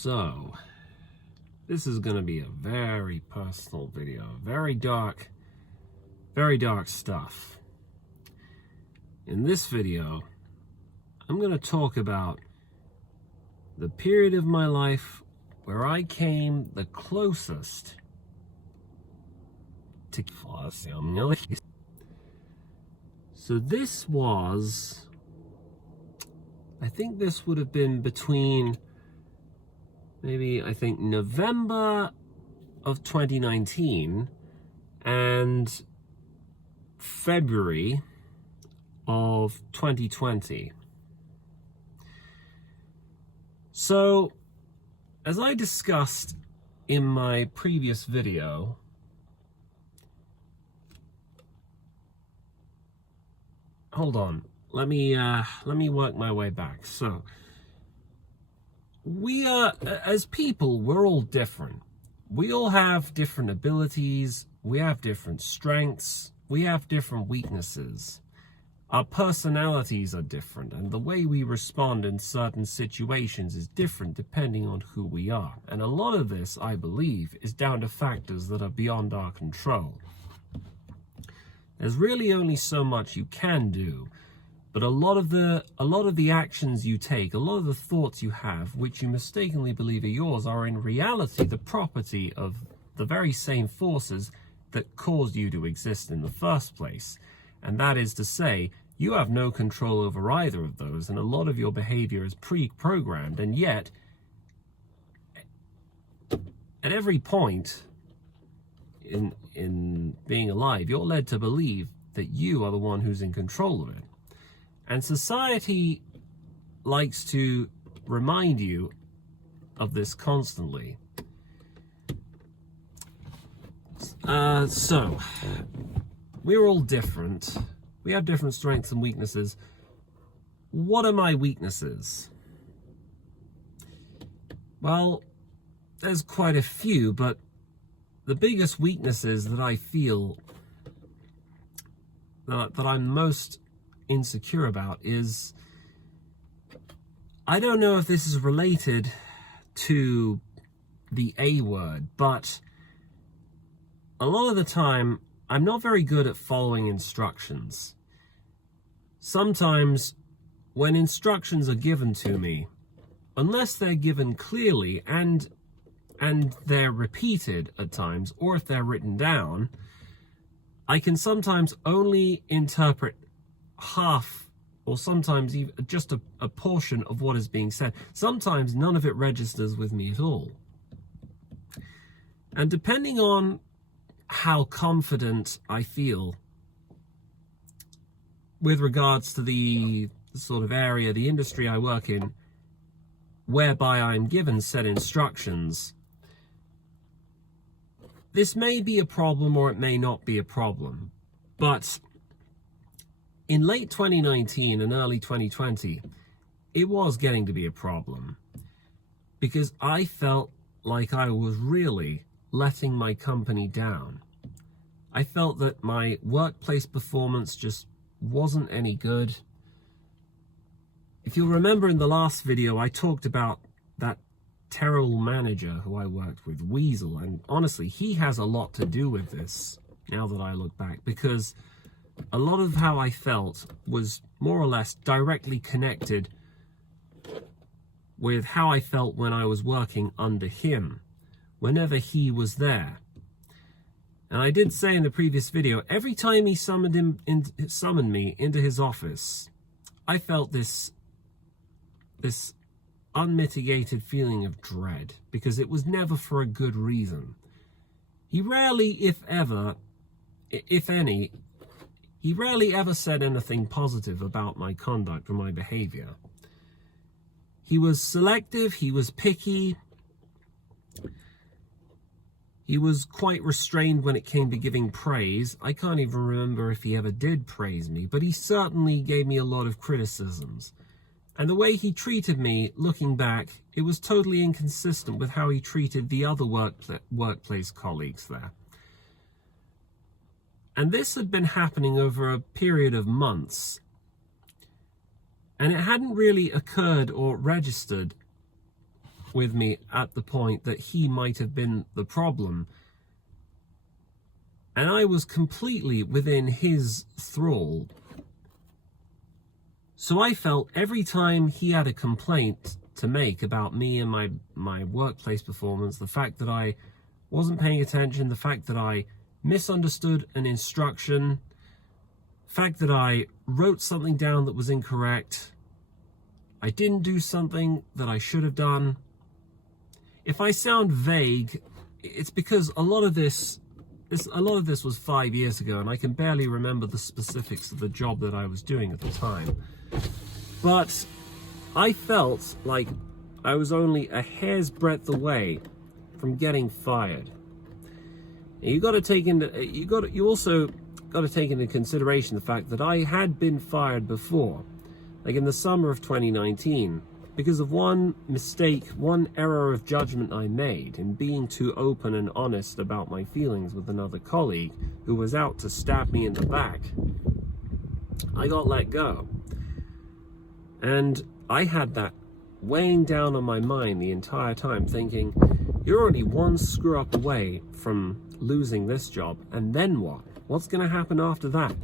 So, this is going to be a very personal video, very dark stuff. In this video, I'm going to talk about the period of my life where I came the closest to So this was, I think this would have been between November of 2019 and February of 2020. So, as I discussed in my previous video, hold on, let me work my way back. So, we are, as people, we're all different. We all have different abilities, we have different strengths, we have different weaknesses. Our personalities are different, and the way we respond in certain situations is different depending on who we are. And a lot of this, I believe, is down to factors that are beyond our control. There's really only so much you can do, but a lot of the actions you take, a lot of the thoughts you have, which you mistakenly believe are yours, are in reality the property of the very same forces that caused you to exist in the first place. And that is to say, you have no control over either of those, and a lot of your behavior is pre-programmed, and yet, at every point in being alive, you're led to believe that you are the one who's in control of it. And society likes to remind you of this constantly. So, we're all different. We have different strengths and weaknesses. What are my weaknesses? Well, there's quite a few, but the biggest weaknesses that I feel that I'm most insecure about is, I don't know if this is related to the A word, but a lot of the time, I'm not very good at following instructions. Sometimes, when instructions are given to me, unless they're given clearly and they're repeated at times, or if they're written down, I can sometimes only interpret half, or sometimes even just a portion of what is being said. Sometimes none of it registers with me at all. And depending on how confident I feel with regards to the sort of area, the industry I work in, whereby I'm given set instructions, this may be a problem or it may not be a problem. But in late 2019 and early 2020, it was getting to be a problem, because I felt like I was really letting my company down. I felt that my workplace performance just wasn't any good. If you'll remember in the last video, I talked about that terrible manager who I worked with, Weasel, and honestly, he has a lot to do with this, now that I look back, because a lot of how I felt was more or less directly connected with how I felt when I was working under him, whenever he was there. And I did say in the previous video, every time he summoned me into his office, I felt this unmitigated feeling of dread, because it was never for a good reason. He rarely, if any, he rarely ever said anything positive about my conduct or my behavior. He was selective, he was picky, he was quite restrained when it came to giving praise. I can't even remember if he ever did praise me, but he certainly gave me a lot of criticisms. And the way he treated me, looking back, it was totally inconsistent with how he treated the other workplace colleagues there. And this had been happening over a period of months. And it hadn't really occurred or registered with me at the point that he might have been the problem. And I was completely within his thrall. So I felt every time he had a complaint to make about me and my workplace performance, the fact that I wasn't paying attention, the fact that I misunderstood an instruction, the fact that I wrote something down that was incorrect, I didn't do something that I should have done. If I sound vague, it's because a lot of this was 5 years ago, and I can barely remember the specifics of the job that I was doing at the time. But I felt like I was only a hair's breadth away from getting fired. And you also got to take into consideration the fact that I had been fired before, like in the summer of 2019, because of one mistake, one error of judgment I made in being too open and honest about my feelings with another colleague who was out to stab me in the back. I got let go. And I had that weighing down on my mind the entire time, thinking, you're only one screw up away from losing this job, and then what? What's going to happen after that?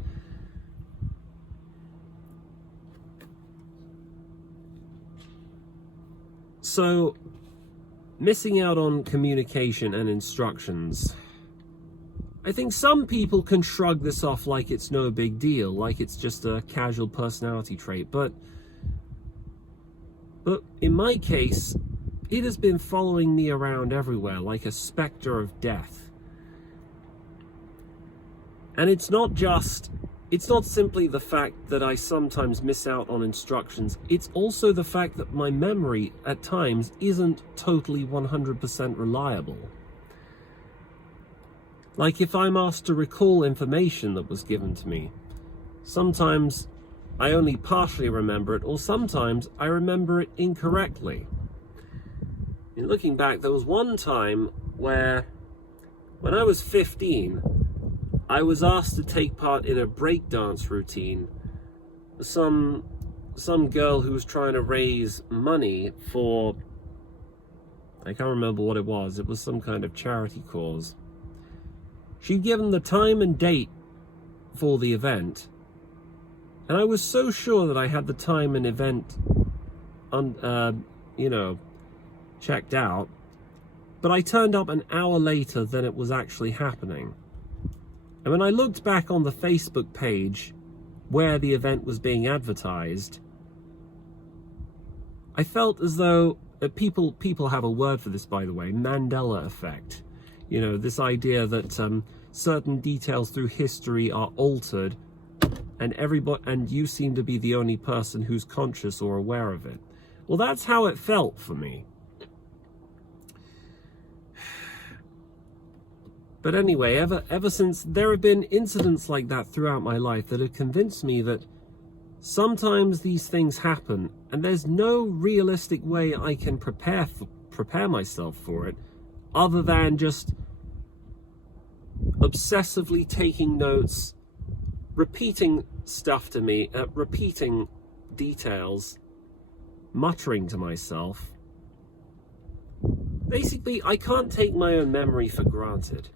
So, missing out on communication and instructions. I think some people can shrug this off like it's no big deal, like it's just a casual personality trait, but in my case, it has been following me around everywhere like a specter of death. And it's not simply the fact that I sometimes miss out on instructions, it's also the fact that my memory at times isn't totally 100% reliable. Like if I'm asked to recall information that was given to me, sometimes I only partially remember it, or sometimes I remember it incorrectly. In looking back, there was one time where, when I was 15, I was asked to take part in a breakdance routine. Some girl who was trying to raise money for, I can't remember what it was some kind of charity cause. She'd given the time and date for the event, and I was so sure that I had the time and event checked out, but I turned up an hour later than it was actually happening. And when I looked back on the Facebook page where the event was being advertised, I felt as though people have a word for this, by the way, Mandela effect. You know, this idea that certain details through history are altered, and you seem to be the only person who's conscious or aware of it. Well, that's how it felt for me. But anyway, ever since, there have been incidents like that throughout my life that have convinced me that sometimes these things happen, and there's no realistic way I can prepare myself for it, other than just obsessively taking notes, repeating stuff to me, repeating details, muttering to myself. Basically, I can't take my own memory for granted.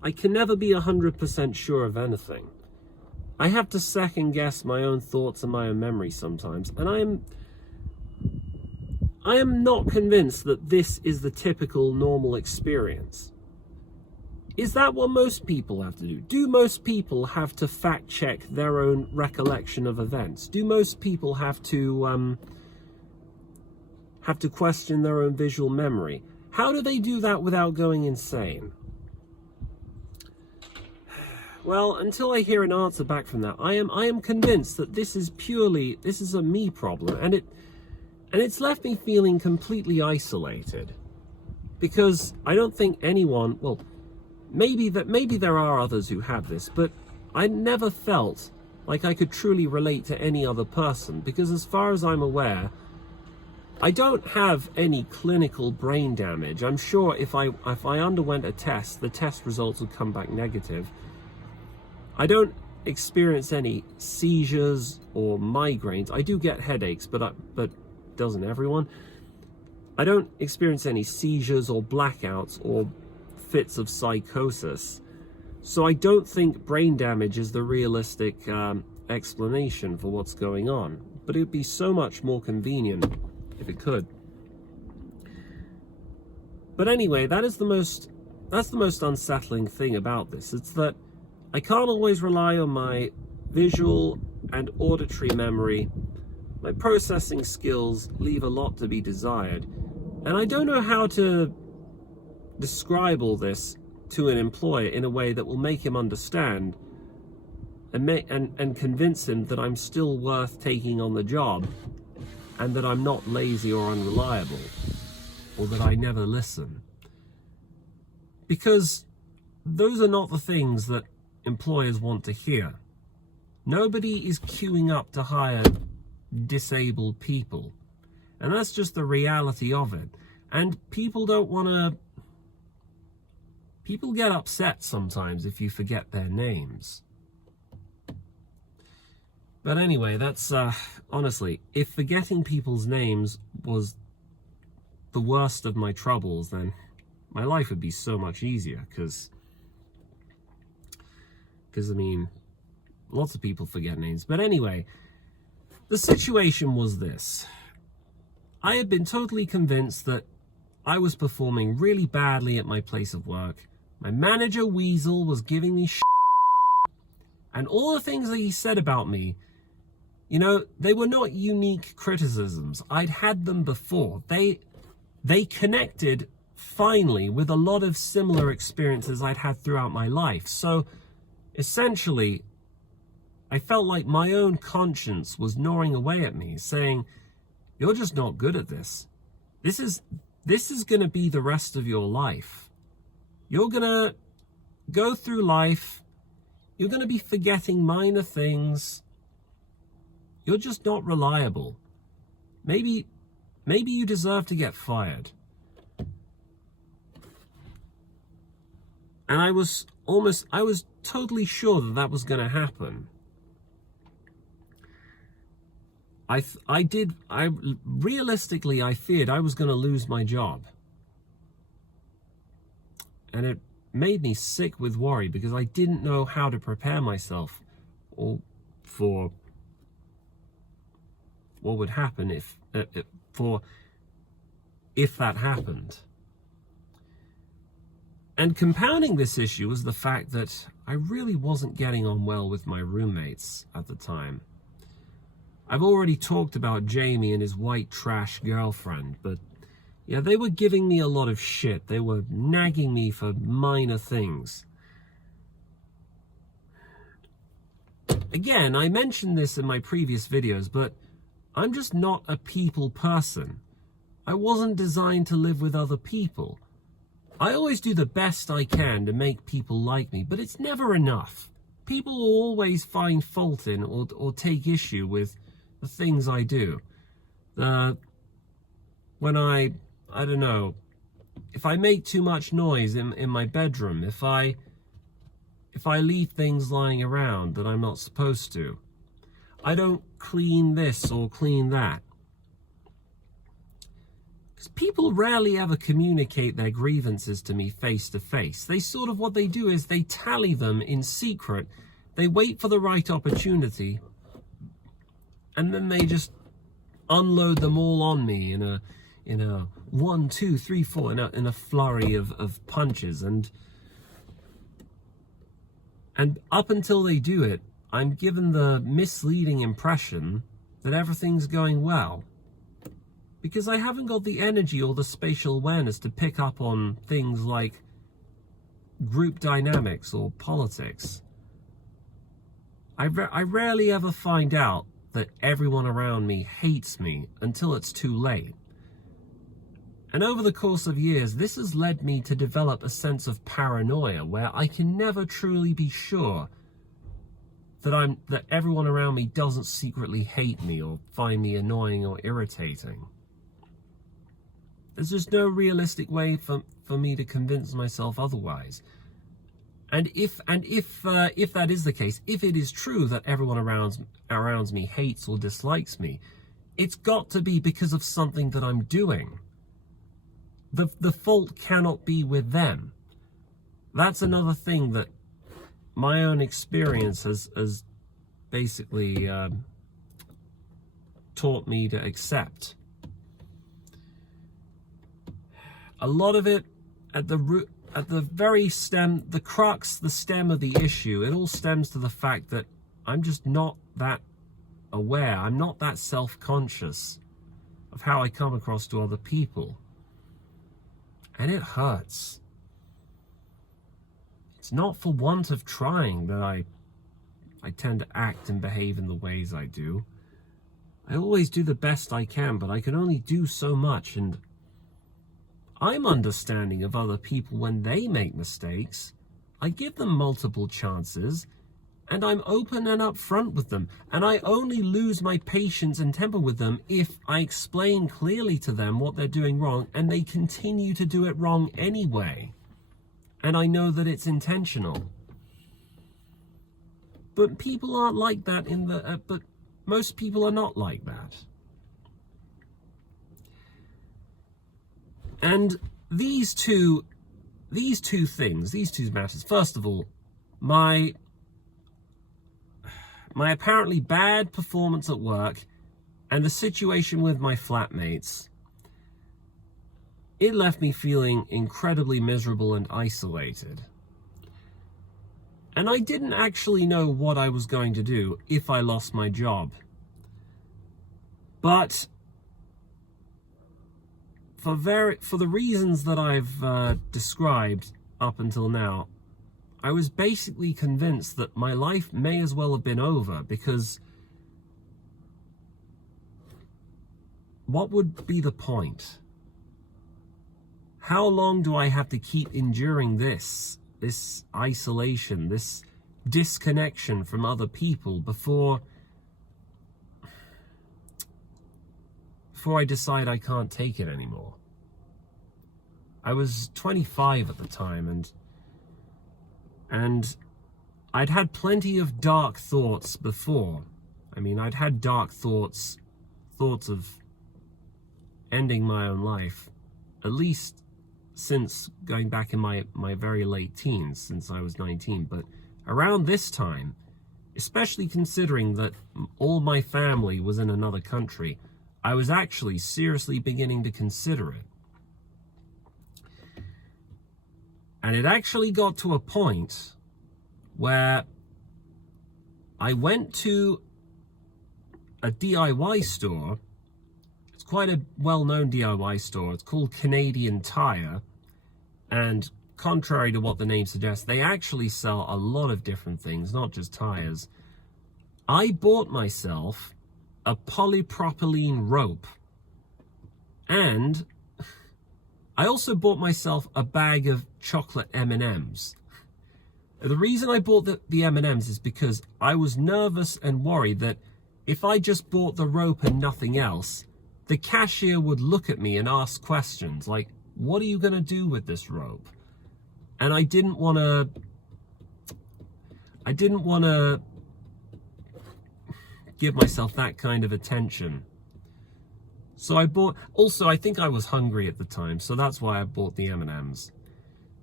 I can never be 100% sure of anything. I have to second guess my own thoughts and my own memory sometimes, and I am not convinced that this is the typical normal experience. Is that what most people have to do? Do most people have to fact check their own recollection of events? Do most people have to question their own visual memory? How do they do that without going insane? Well, until I hear an answer back from that, I am convinced that this is a me problem, and it's left me feeling completely isolated, because I don't think anyone, well, maybe there are others who have this, but I never felt like I could truly relate to any other person, because as far as I'm aware, I don't have any clinical brain damage. I'm sure if I underwent a test, the test results would come back negative. I don't experience any seizures or migraines. I do get headaches, but doesn't everyone? I don't experience any seizures or blackouts or fits of psychosis. So I don't think brain damage is the realistic explanation for what's going on. But it would be so much more convenient if it could. But anyway, that's the most unsettling thing about this. It's that I can't always rely on my visual and auditory memory. My processing skills leave a lot to be desired. And I don't know how to describe all this to an employer in a way that will make him understand and convince him that I'm still worth taking on the job and that I'm not lazy or unreliable or that I never listen. Because those are not the things that employers want to hear. Nobody is queuing up to hire disabled people. And that's just the reality of it. And people don't want to... People get upset sometimes if you forget their names. But anyway, that's... honestly, if forgetting people's names was the worst of my troubles, then my life would be so much easier. Because, I mean, lots of people forget names. But anyway, the situation was this. I had been totally convinced that I was performing really badly at my place of work. My manager, Weasel, was giving me shit. And all the things that he said about me, you know, they were not unique criticisms. I'd had them before. They connected finally with a lot of similar experiences I'd had throughout my life. So essentially, I felt like my own conscience was gnawing away at me, saying, "You're just not good at this. This is going to be the rest of your life. You're going to go through life. You're going to be forgetting minor things. You're just not reliable. Maybe you deserve to get fired." And I was totally sure that was going to happen. Realistically, I feared I was going to lose my job. And it made me sick with worry because I didn't know how to prepare myself for what would happen if that happened. And compounding this issue was the fact that I really wasn't getting on well with my roommates at the time. I've already talked about Jamie and his white trash girlfriend, but yeah, they were giving me a lot of shit. They were nagging me for minor things. Again, I mentioned this in my previous videos, but I'm just not a people person. I wasn't designed to live with other people. I always do the best I can to make people like me, but it's never enough. People will always find fault in or take issue with the things I do. When I don't know, if I make too much noise in my bedroom, if I leave things lying around that I'm not supposed to, I don't clean this or clean that. Because people rarely ever communicate their grievances to me face to face. What they do is they tally them in secret. They wait for the right opportunity, and then they just unload them all on me in a 1, 2, 3, 4, in a flurry of punches. And up until they do it, I'm given the misleading impression that everything's going well. Because I haven't got the energy or the spatial awareness to pick up on things like group dynamics or politics. I rarely ever find out that everyone around me hates me until it's too late. And over the course of years, this has led me to develop a sense of paranoia where I can never truly be sure that everyone around me doesn't secretly hate me or find me annoying or irritating. There's just no realistic way for me to convince myself otherwise. And if that is the case, if it is true that everyone around me hates or dislikes me, it's got to be because of something that I'm doing. the fault cannot be with them. That's another thing that my own experience has basically taught me to accept. A lot of it at the root, at the very stem, the crux, the stem of the issue, it all stems to the fact that I'm just not that aware. I'm not that self-conscious of how I come across to other people. And it hurts. It's not for want of trying that I tend to act and behave in the ways I do. I always do the best I can, but I can only do so much, and I'm understanding of other people when they make mistakes. I give them multiple chances, and I'm open and upfront with them. And I only lose my patience and temper with them if I explain clearly to them what they're doing wrong, and they continue to do it wrong anyway. And I know that it's intentional. But people aren't like that but most people are not like that. And these two matters. First of all, my apparently bad performance at work and the situation with my flatmates, it left me feeling incredibly miserable and isolated. And I didn't actually know what I was going to do if I lost my job. But for the reasons that I've described up until now, I was basically convinced that my life may as well have been over, because what would be the point? How long do I have to keep enduring this isolation, this disconnection from other people before I decide I can't take it anymore? I was 25 at the time, and I'd had plenty of dark thoughts before. I mean, I'd had dark thoughts of ending my own life, at least since going back in my very late teens, since I was 19. But around this time, especially considering that all my family was in another country, I was actually seriously beginning to consider it. And it actually got to a point where I went to a DIY store. It's quite a well-known DIY store. It's called Canadian Tire. And contrary to what the name suggests, they actually sell a lot of different things, not just tires. I bought myself a polypropylene rope, and I also bought myself a bag of chocolate M&Ms. The reason I bought the M&Ms is because I was nervous and worried that if I just bought the rope and nothing else, the cashier would look at me and ask questions like, what are you going to do with this rope? And I didn't want to give myself that kind of attention. So I think I was hungry at the time, so that's why I bought the M&Ms.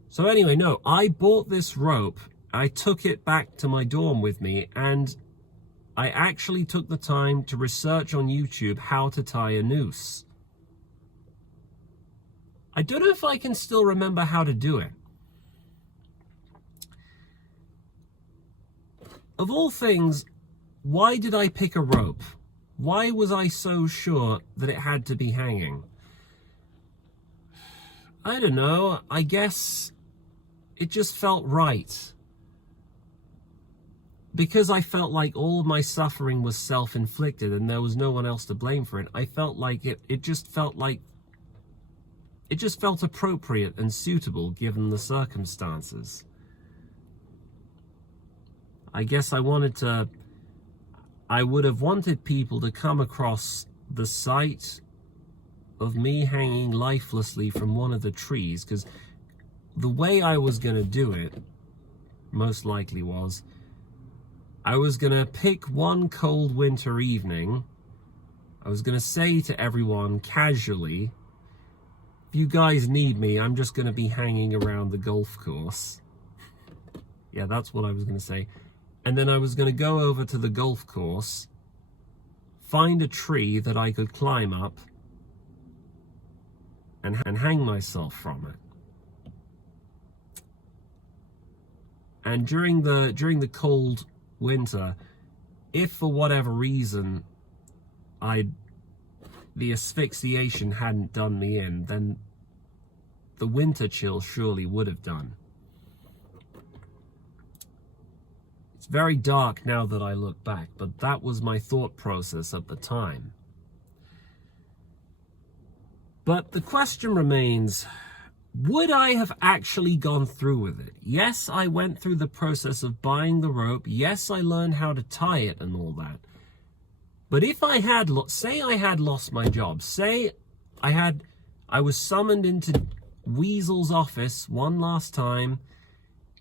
So anyway, no, I bought this rope, I took it back to my dorm with me, and I actually took the time to research on YouTube how to tie a noose. I don't know if I can still remember how to do it. Of all things, why did I pick a rope? Why was I so sure that it had to be hanging? I don't know. I guess it just felt right. Because I felt like all of my suffering was self-inflicted and there was no one else to blame for it, I felt like it just felt appropriate and suitable given the circumstances. I guess I would have wanted people to come across the sight of me hanging lifelessly from one of the trees, because the way I was going to do it, most likely was, I was going to pick one cold winter evening, I was going to say to everyone casually, you guys need me, I'm just going to be hanging around the golf course. Yeah, that's what I was going to say. And then I was going to go over to the golf course, find a tree that I could climb up, and hang myself from it. And during the cold winter, if for whatever reason the asphyxiation hadn't done me in, then the winter chill surely would have done. It's very dark now that I look back, but that was my thought process at the time. But the question remains, would I have actually gone through with it? Yes, I went through the process of buying the rope. Yes, I learned how to tie it and all that. But if I had, say I had lost my job, say I was summoned into Weasel's office one last time,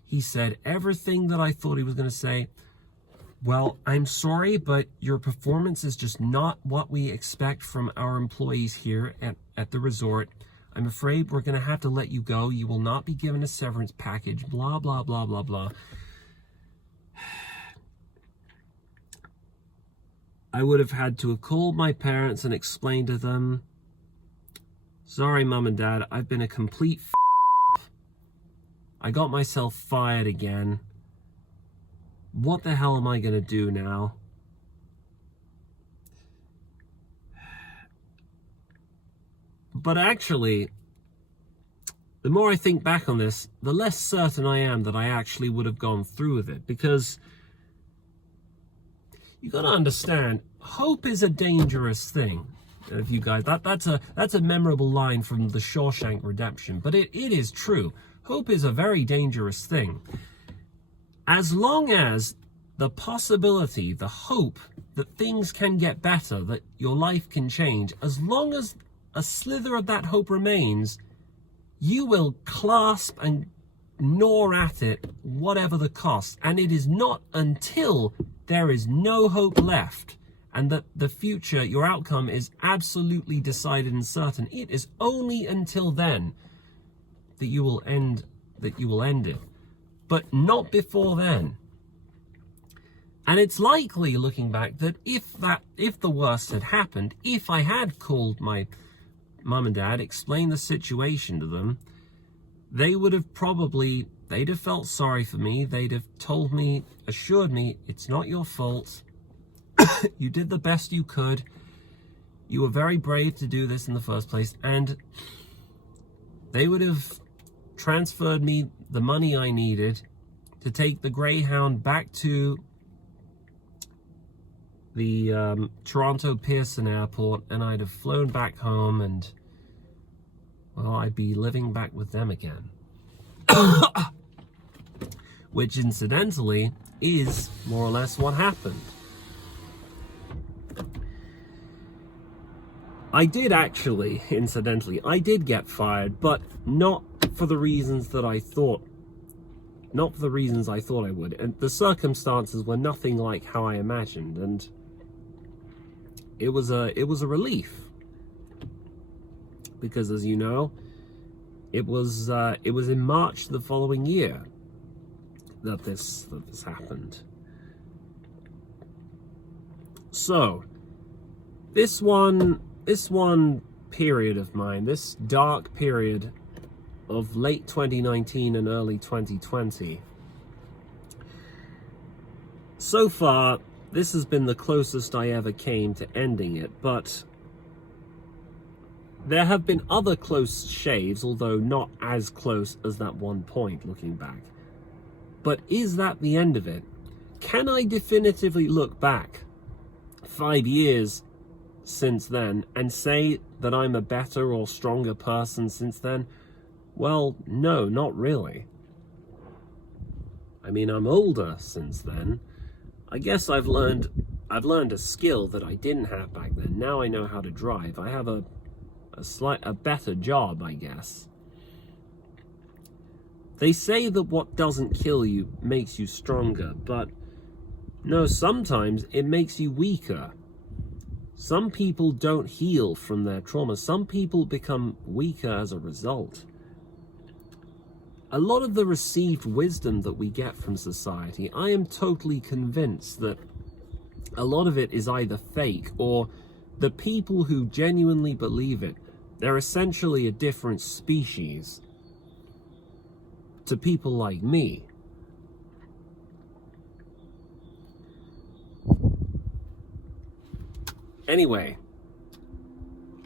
he said everything that I thought he was going to say. Well, I'm sorry, but your performance is just not what we expect from our employees here at the resort. I'm afraid we're going to have to let you go. You will not be given a severance package, blah, blah, blah, blah, blah. I would have had to have called my parents and explained to them, sorry, Mum and Dad, I've been a complete I got myself fired again. What the hell am I going to do now? But actually, the more I think back on this, the less certain I am that I actually would have gone through with it, because you got to understand, hope is a dangerous thing. If you guys, that's a memorable line from The Shawshank Redemption, but it is true. Hope is a very dangerous thing. As long as the possibility, the hope that things can get better, that your life can change, as long as a slither of that hope remains, you will clasp and gnaw at it, whatever the cost. And it is not until there is no hope left and that the future, your outcome is absolutely decided and certain. It is only until then that you will end it, but not before then. And it's likely, looking back, that if the worst had happened, if I had called my Mum and Dad, explained the situation to them, they'd have felt sorry for me. They'd have told me, assured me, it's not your fault. You did the best you could. You were very brave to do this in the first place. And they would have transferred me the money I needed to take the Greyhound back to the Toronto Pearson Airport, and I'd have flown back home, and, well, I'd be living back with them again. Which, incidentally, is more or less what happened. I did actually, incidentally, I did get fired, but not for the reasons that I thought. Not for the reasons I thought I would. And the circumstances were nothing like how I imagined, and it was a relief. Because, as you know, it was in March the following year that this happened. So, this one period of mine, this dark period of late 2019 and early 2020, so far, this has been the closest I ever came to ending it, but there have been other close shaves, although not as close as that one point, looking back. But is that the end of it? Can I definitively look back 5 years since then and say that I'm a better or stronger person since then? Well, no, not really. I mean, I'm older since then. I guess I've learned a skill that I didn't have back then. Now I know how to drive. I have a better job, I guess. They say that what doesn't kill you makes you stronger, but no, sometimes it makes you weaker. Some people don't heal from their trauma. Some people become weaker as a result. A lot of the received wisdom that we get from society, I am totally convinced that a lot of it is either fake, or the people who genuinely believe it, they're essentially a different species to people like me. Anyway,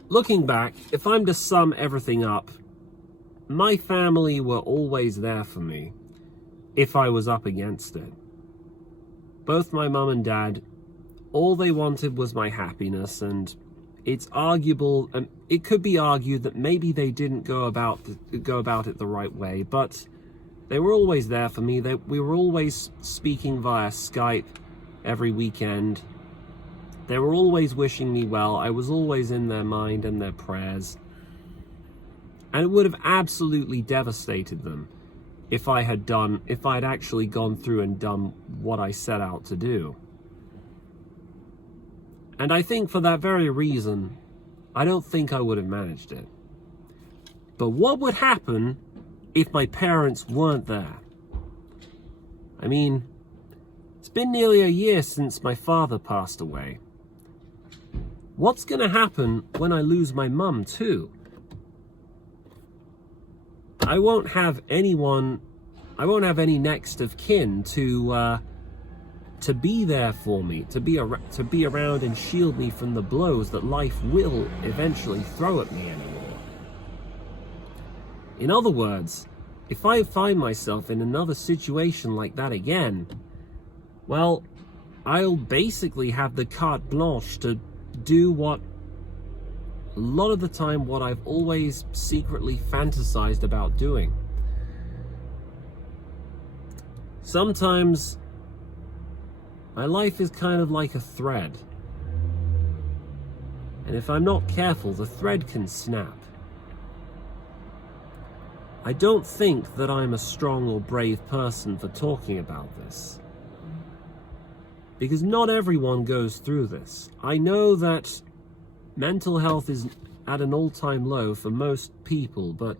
looking back, if I'm to sum everything up, my family were always there for me if I was up against it. Both my mum and dad, all they wanted was my happiness, and it's arguable, and it could be argued that maybe they didn't go about it the right way, but they were always there for me. We were always speaking via Skype every weekend. They were always wishing me well. I was always in their mind and their prayers. And it would have absolutely devastated them if I'd actually gone through and done what I set out to do. And I think for that very reason, I don't think I would have managed it. But what would happen if my parents weren't there? I mean, it's been nearly a year since my father passed away. What's going to happen when I lose my mum too? I won't have any next of kin to be there for me, to be around and shield me from the blows that life will eventually throw at me anymore. In other words, if I find myself in another situation like that again, well, I'll basically have the carte blanche to do what a lot of the time what I've always secretly fantasized about doing. Sometimes my life is kind of like a thread, and if I'm not careful, the thread can snap. I don't think that I'm a strong or brave person for talking about this, because not everyone goes through this. I know that mental health is at an all-time low for most people, but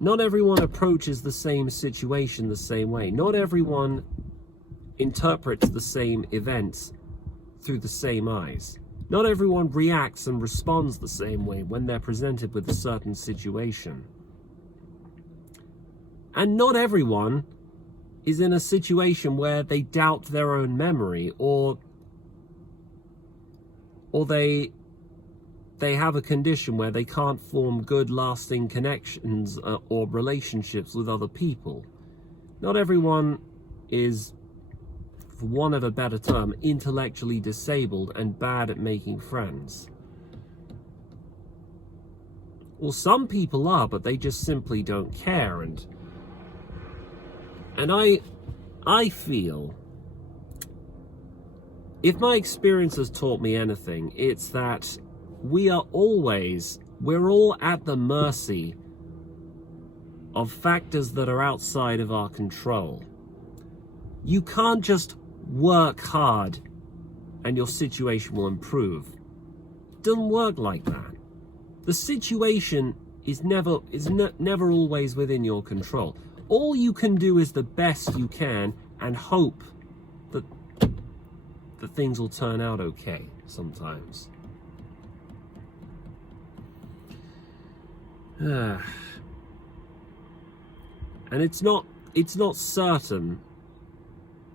not everyone approaches the same situation the same way. Not everyone interprets the same events through the same eyes. Not everyone reacts and responds the same way when they're presented with a certain situation. And not everyone is in a situation where they doubt their own memory, or they have a condition where they can't form good, lasting connections or relationships with other people. Not everyone is, for want of a better term, intellectually disabled and bad at making friends. Well, some people are, but they just simply don't care. And I feel, if my experience has taught me anything, it's that we're all at the mercy of factors that are outside of our control. You can't just work hard and your situation will improve. It doesn't work like that. The situation is never always within your control. All you can do is the best you can and hope that things will turn out okay sometimes. And it's not certain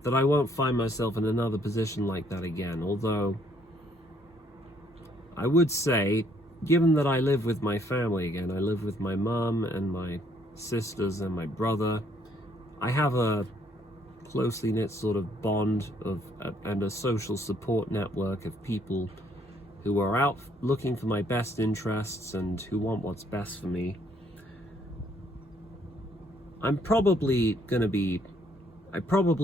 that I won't find myself in another position like that again, although I would say, given that I live with my family again, I live with my mum and my sisters and my brother, I have a closely knit sort of bond and a social support network of people who are out looking for my best interests and who want what's best for me. I probably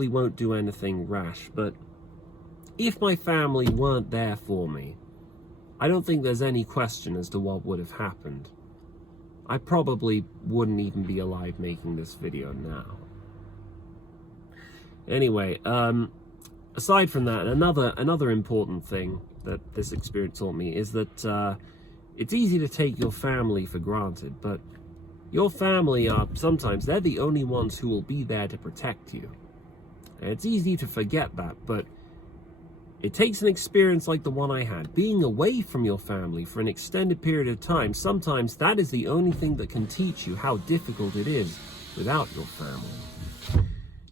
won't do anything rash, but if my family weren't there for me, I don't think there's any question as to what would have happened. I probably wouldn't even be alive making this video now. Anyway, aside from that, another important thing that this experience taught me is that it's easy to take your family for granted, but your family are sometimes, they're the only ones who will be there to protect you. And it's easy to forget that, but it takes an experience like the one I had, being away from your family for an extended period of time. Sometimes that is the only thing that can teach you how difficult it is without your family.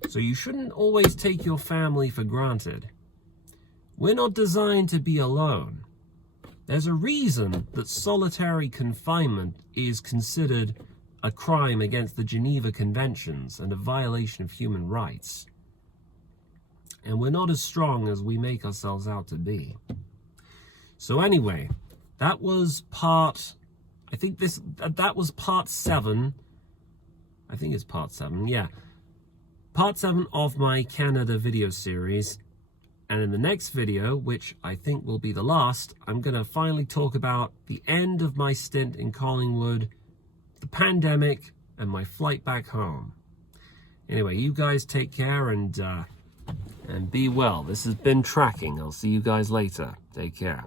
So you shouldn't always take your family for granted. We're not designed to be alone. There's a reason that solitary confinement is considered a crime against the Geneva Conventions and a violation of human rights. And we're not as strong as we make ourselves out to be. So anyway, that was part 7. I think it's part 7, yeah. Part 7 of my Canada video series. And in the next video, which I think will be the last, I'm going to finally talk about the end of my stint in Collingwood, the pandemic, and my flight back home. Anyway, you guys take care and be well. This has been Tracking. I'll see you guys later. Take care.